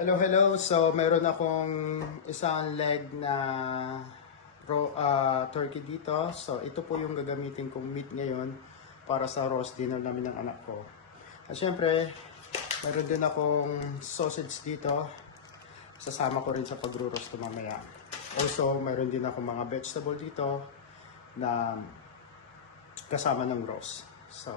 Hello. So, meron akong isang leg na turkey dito. So, ito po yung gagamitin kong meat ngayon para sa roast dinner namin ng anak ko. At syempre, meron din akong sausage dito. Sasama ko rin sa pagro-roast mamaya. Also, meron din akong mga vegetable dito na kasama ng roast. So,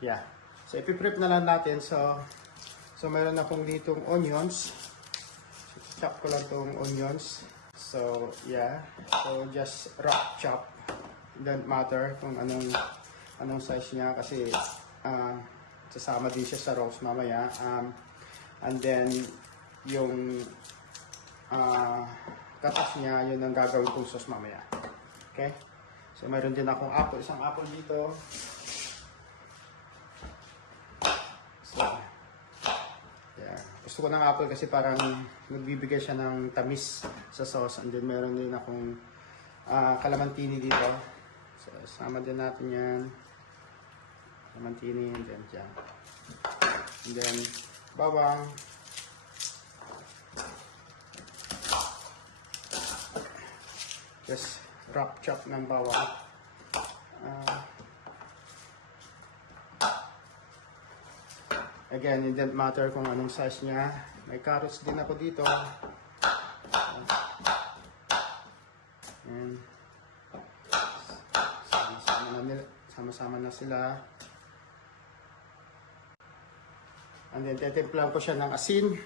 yeah. So, ipiprep na lang natin. So meron akong ditong onions. Chop ko lang tong onions. So, yeah. So, just rough chop. Don't matter kung anong size niya kasi sasama din siya sa roast mamaya. And then, yung katas niya, yun ang gagawin kong sauce mamaya. Okay? So, meron din akong isang apple dito. So, yeah. Gusto ko ng apple kasi parang nagbibigay siya ng tamis sa sauce. And then meron din akong calamantini dito. So, sama din natin yan. Calamantini, and then dyan. And then, bawang. Just rough chop ng bawang. Again, it doesn't matter kung anong size niya. May carrots din ako dito. And sama-sama na sila. And then, tetimplan ko siya ng asin.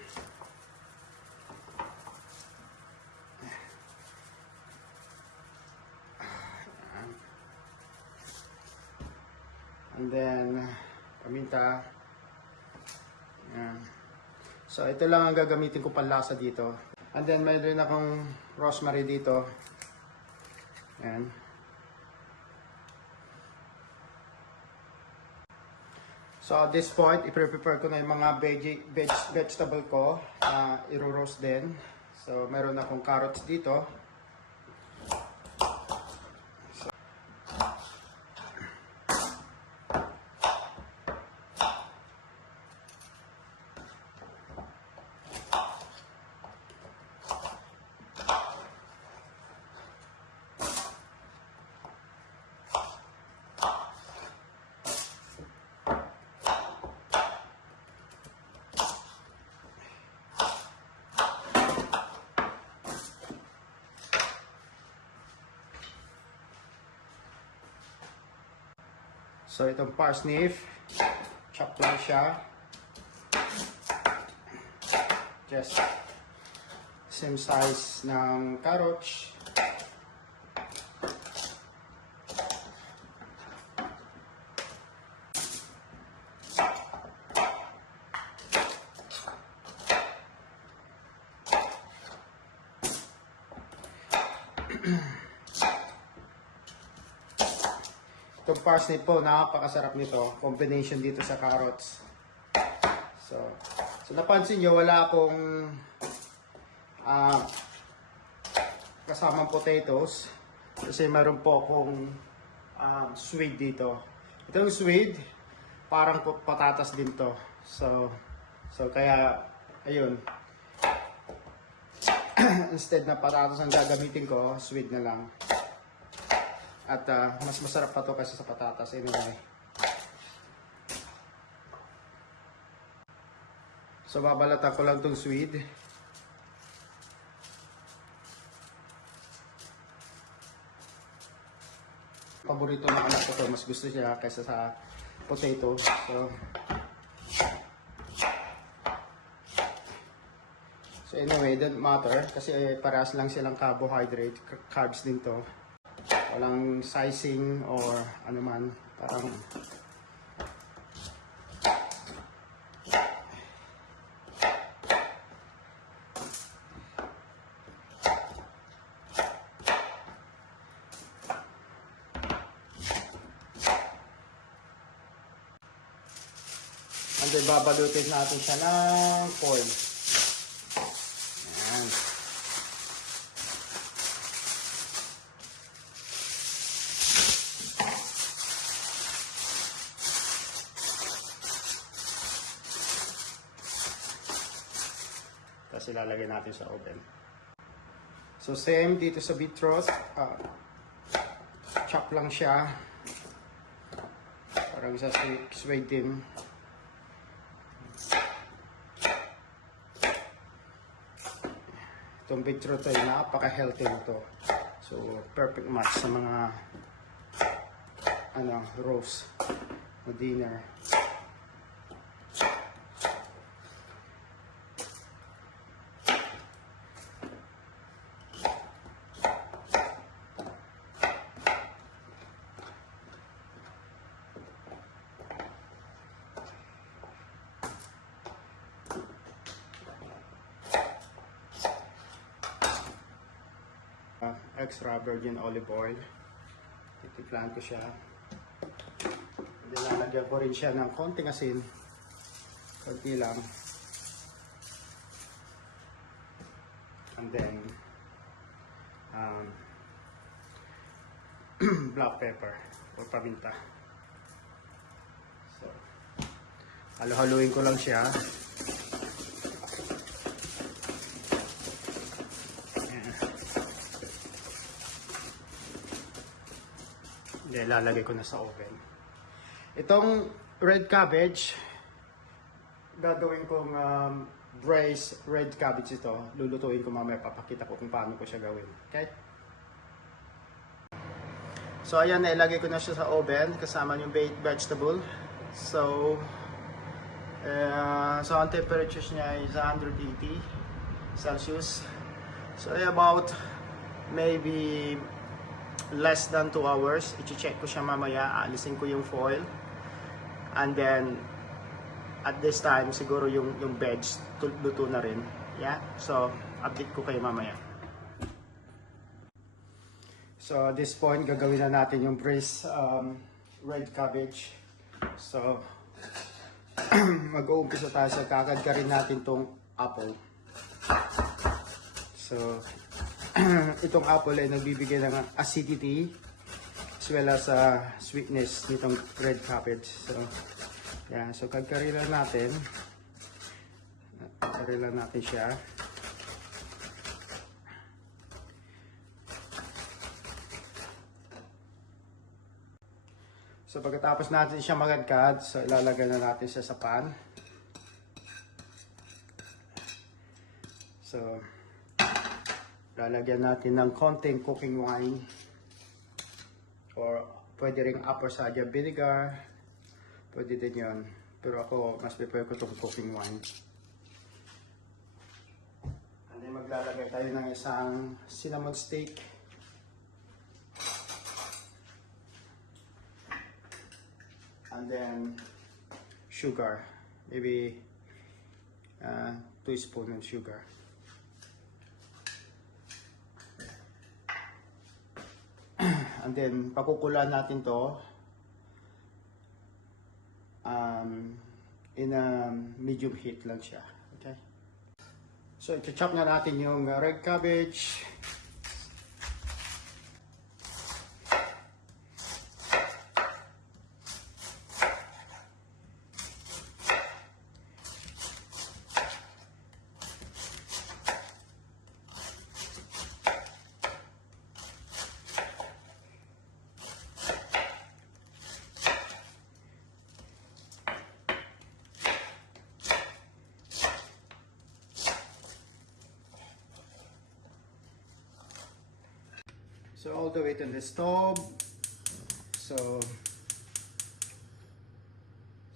And then, paminta. Yan. So, ito lang ang gagamitin ko panlasa dito. And then, mayroon akong rosemary dito. Yan. So, at this point, i-prepare ko na yung mga vegetable ko na i-roast din. So, meron akong carrots dito. So, itong parsnip, chop lang siya. Just same size ng carrots. Itong parsnip po, napakasarap nito. Combination dito sa carrots. So napansin nyo, wala akong kasamang potatoes. Kasi meron po akong swede dito. Itong swede, parang patatas din to. So kaya, ayun. Instead na patatas ang gagamitin ko, swede na lang. At mas masarap pa to kaysa sa patatas anyway. So babalatan ko lang tong swede. Paborito ng anak ko to, mas gusto siya kaysa sa potato. So anyway, it doesn't matter kasi parehas lang silang carbohydrate, carbs din to. Walang sizing or ano man, parang and then babalutin natin siya ng foil. Ayan. Tapos ilalagay natin sa oven. So same dito sa beetroot. Chop lang siya. Parang sa sweet din. Itong beetroot ay napaka-healthy nito. So perfect match sa mga roast o dinner. Extra virgin olive oil. Titimplahan ko siya. Then lalagyan ko rin siya ng konting asin. Konti lang. And then black pepper or paminta. So halo-haluin ko lang siya. Ilalagay ko na sa oven. Itong red cabbage, gagawin kong braised red cabbage ito. Lulutuin ko mamaya, papakita ko kung paano ko siya gawin. Okay? So ayan, nailagay ko na siya sa oven kasama yung baked vegetable. So ang temperature niya is 180 Celsius. So about maybe less than 2 hours. I-check ko siya mamaya, alisin ko yung foil. And then at this time siguro yung veg luto na rin. Yeah. So update ko kayo mamaya. So at this point gagawin na natin yung braised red cabbage. So mag-uumpisa tayo sa kakadkarin natin tong apple. So itong apple ay nagbibigay ng acidity as well as sweetness nitong red cabbage. So yeah, so kagkarila natin. Karila natin siya. So pagkatapos natin siya magagkad, so ilalagay na natin siya sa pan. So lalagyan natin ng konting cooking wine or pwede ring apple cider vinegar, pwede din yun, pero ako mas prefer ko itong cooking wine. And then maglalagay tayo ng isang cinnamon stick, and then sugar, maybe 2 spoons of sugar. And then, pakukulaan natin to in a medium heat lang siya. Okay? So, i-chop na natin yung red cabbage. So all the way to the stove. So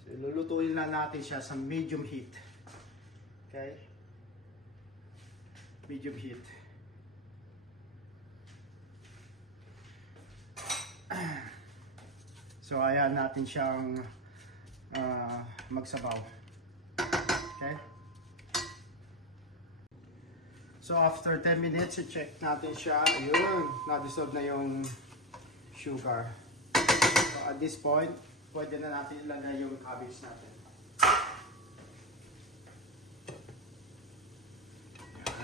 lulutuin na natin siya sa medium heat. Okay? Medium heat. So ayan natin siyang magsabaw. Okay? So after 10 minutes, i-check natin siya. Ayun, na-dissolve na yung sugar. So at this point, pwede na natin ilagay yung cabbage natin.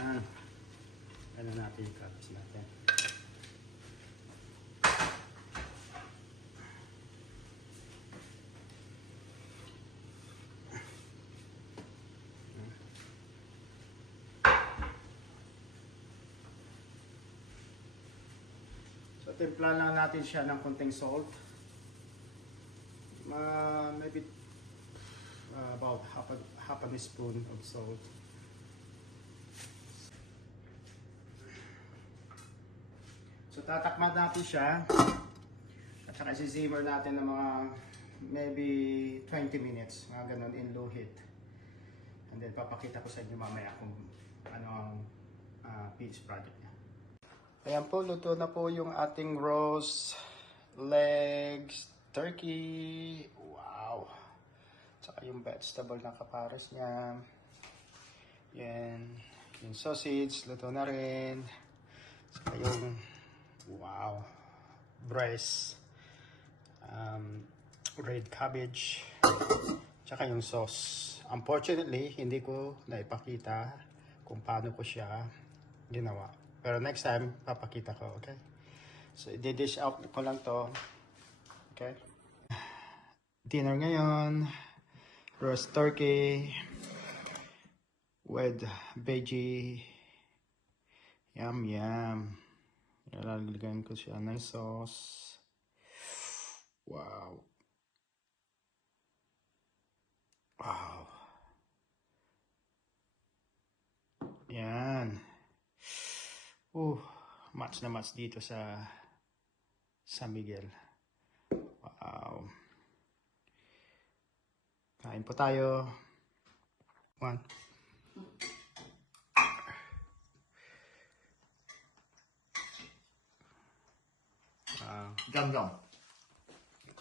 Ayan. Ano natin yung cabbage natin. timpla lang natin siya ng konting salt. Maybe about half a teaspoon of salt. So tatakman natin siya at saka i-simmer natin ng mga maybe 20 minutes, mga ganun in low heat. And then papakita ko sa inyo mamaya kung ano ang peach project niya. Ayan po, luto na po yung ating roast legs turkey. Wow! Tsaka yung vegetable na kapares niya. Yan. Yung sausage, luto na rin. Tsaka yung wow! Breast. Red cabbage. Tsaka yung sauce. Unfortunately, hindi ko naipakita kung paano ko siya ginawa. Pero next time, papakita ko, okay? So, i-dish out ko lang to. Okay? Dinner ngayon. Roast turkey with veggie. Yum, yum. Ilalagyan ko siya ng sauce. Wow. Wow. Yan. Match na match dito sa San Miguel. Wow. Kain po tayo. One. Gam gam.